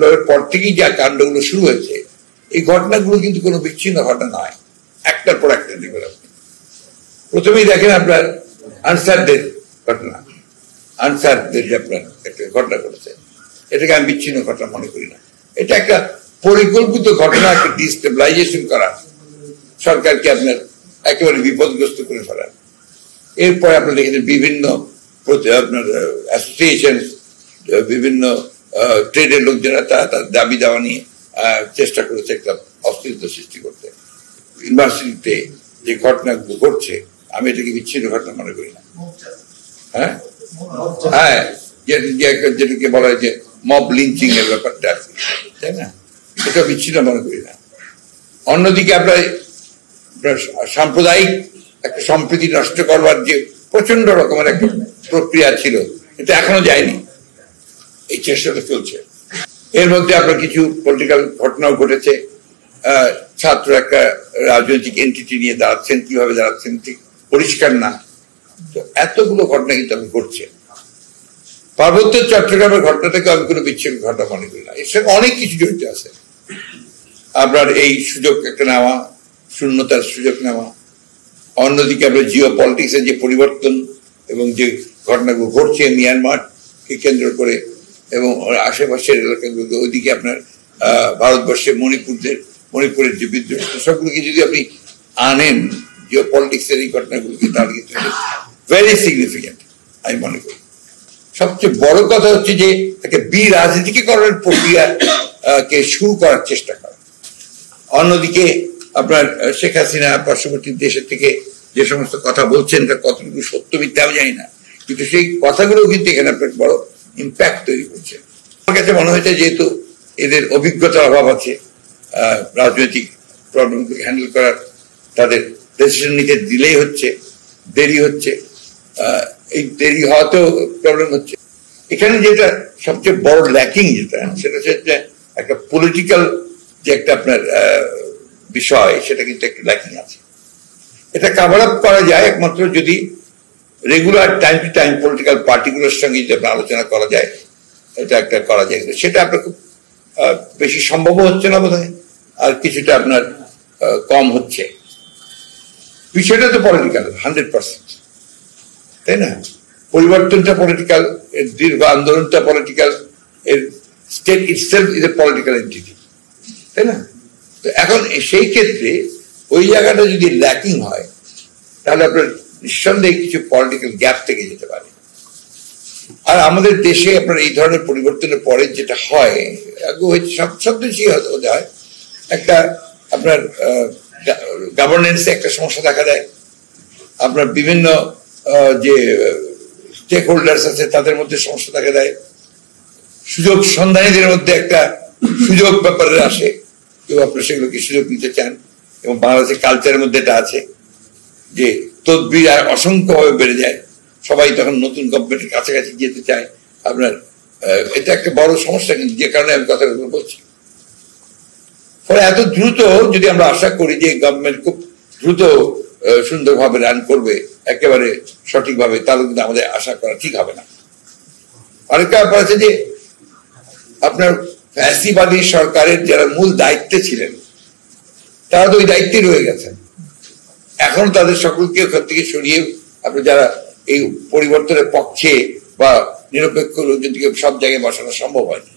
বিপ্লবের পর থেকেই যে কাণ্ডগুলো শুরু হয়েছে, এই ঘটনাগুলো কিন্তু কোনো বিচ্ছিন্ন ঘটনা নয়, একটার পর একটা দেখবেন আপনি। প্রথমেই দেখেন আপনার আনসারদের ঘটনা, আনসারদের যে আপনার একটা ঘটনা ঘটেছে, এটাকে আমি বিচ্ছিন্ন ঘটনা মনে করি না। এটা একটা পরিকল্পিত ঘটনা, একটা ডিস্টেবিলাইজেশন করা, সরকারকে আপনার একেবারে বিপদগ্রস্ত করে ফেলা। এরপরে আপনার দেখেছেন বিভিন্ন আপনার অ্যাসোসিয়েশন, বিভিন্ন ট্রেডের লোকজনেরা তার দাবি দাওয়া নিয়ে চেষ্টা করেছে একটা অস্থিরতা সৃষ্টি করতে। ইউনিভার্সিটিতে যে ঘটনাগুলো ঘটছে, আমি এটাকে বিচ্ছিন্ন ঘটনা মনে করি না। হ্যাঁ হ্যাঁ, যেটাকে বলা হয় যে মব লিঞ্চিং এর ব্যাপারটা আছে, তাই না? এটা বিচ্ছিন্ন মনে করি না। অন্যদিকে আপনার সাম্প্রদায়িক একটা সম্প্রীতি নষ্ট করবার যে প্রচন্ড রকমের একটা প্রক্রিয়া ছিল, এটা এখনো যায়নি, এই চেষ্টাটা চলছে। এর মধ্যে আপনার কিছু পলিটিক্যাল ঘটনাও ঘটেছে। ছাত্র একটা রাজনৈতিক এন্টিটি নিয়ে দাঁড়াচ্ছেন, কিভাবে দাঁড়াচ্ছেন ঠিক পরিষ্কার না। তো এতগুলো ঘটনা কিন্তু আমি ঘটছে। পার্বত্য চট্টগ্রামের ঘটনাটাকে আমি কোনো বিচ্ছিন্ন ঘটনা মনে করি না, এর সঙ্গে অনেক কিছু জড়িত আছে। আপনার এই সুযোগ একটা নেওয়া, শূন্যতার সুযোগ নেওয়া, অন্যদিকে আপনার জিও পলিটিক্সের যে পরিবর্তন এবং যে ঘটনাগুলো ঘটছে মিয়ানমারকে কেন্দ্র করে এবং আশেপাশের এলাকাগুলো, ওইদিকে আপনার ভারতবর্ষের মণিপুরের যে বিদ্রোহ, সবগুলোকে যদি আপনি আনেন জিও পলিটিক্সের এই ঘটনাগুলোকে, তাহলে কিন্তু ভেরি সিগনিফিকেন্ট আমি মনে করি। সবচেয়ে বড় কথা হচ্ছে যে একটা রাজনীতিকরণের প্রক্রিয়াকে শুরু করার চেষ্টা করা। অন্যদিকে আপনার শেখ হাসিনা পার্শ্ববর্তী দেশের থেকে যে সমস্ত কথা বলছেন, তা কতটুকু সত্য মিথ্যা আমি জানি না, কিন্তু সেই কথাগুলো কিন্তু এখানে আপনার বড় ইম্প্যাক্ট তৈরি করছে। আমার কাছে মনে হয়েছে যেহেতু এদের অভিজ্ঞতার অভাব আছে রাজনৈতিক প্রবলেমগুলো হ্যান্ডেল করার, তাদের ডিসিশন নিতে দিলেই হচ্ছে, দেরি হচ্ছে, এই দেরি হওয়াতেও প্রবলেম হচ্ছে। এখানে যেটা সবচেয়ে বড় ল্যাকিং যেটা, সেটা হচ্ছে একটা পলিটিক্যাল যে একটা আপনার বিষয়, সেটা কিন্তু একটু ল্যাকিং আছে। এটা কাভার আপ করা যায় একমাত্র যদি regular time to time political পার্টিগুলোর সঙ্গে যদি আপনার আলোচনা করা যায়, এটা একটা করা যায়। সেটা আপনার খুব বেশি সম্ভব হচ্ছে না বোধ হয়, আর কিছুটা আপনার কম হচ্ছে। বিষয়টা তো পলিটিক্যাল 100%, তাই না? পরিবর্তনটা পলিটিক্যাল, এর দীর্ঘ আন্দোলনটা পলিটিক্যাল, এর state itself is a political entity, তাই না? তো এখন সেই ক্ষেত্রে ওই জায়গাটা যদি ল্যাকিং হয়, তাহলে আপনার নিঃসন্দেহে কিছু পলিটিক্যাল গ্যাপ থেকে যেতে পারে। আর আমাদের দেশে আপনার এই ধরনের পরিবর্তনের পরে যেটা হয়, সব দেশেই হতে হয়, একটা আপনার গভর্নেন্সে একটা সমস্যা দেখা দেয়। আপনার বিভিন্ন যে স্টেক হোল্ডার্স আছে তাদের মধ্যে সমস্যা দেখা দেয়, সুযোগ সন্ধানীদের মধ্যে একটা সুযোগ ব্যাপারে আসে, কেউ আপনার সেগুলোকে সুযোগ নিতে চান। এবং বাংলাদেশের কালচারের মধ্যে এটা আছে যে তদবির আর অসংখ্যভাবে বেড়ে যায়, সবাই তখন নতুন গভর্নমেন্টের কাছাকাছি যেতে চায় আপনার। এটা একটা বড় সমস্যা, কিন্তু যে কারণে আমি কথাগুলো বলছি। ফলে এত দ্রুত যদি আমরা আশা করি যে গভর্নমেন্ট খুব দ্রুত সুন্দরভাবে রান করবে, একেবারে সঠিকভাবে, তাহলে কিন্তু আমাদের আশা করা ঠিক হবে না। আরেকটা ব্যাপার আছে যে আপনার ফ্যাসিবাদী সরকারের যারা মূল দায়িত্বে ছিলেন, তারা তো ওই দায়িত্বে রয়ে গেছেন। এখন তাদের সকলকে ওখান থেকে সরিয়ে আপনার যারা এই পরিবর্তনের পক্ষে বা নিরপেক্ষ লোকজনকে সব জায়গায় বসানো সম্ভব হয়নি।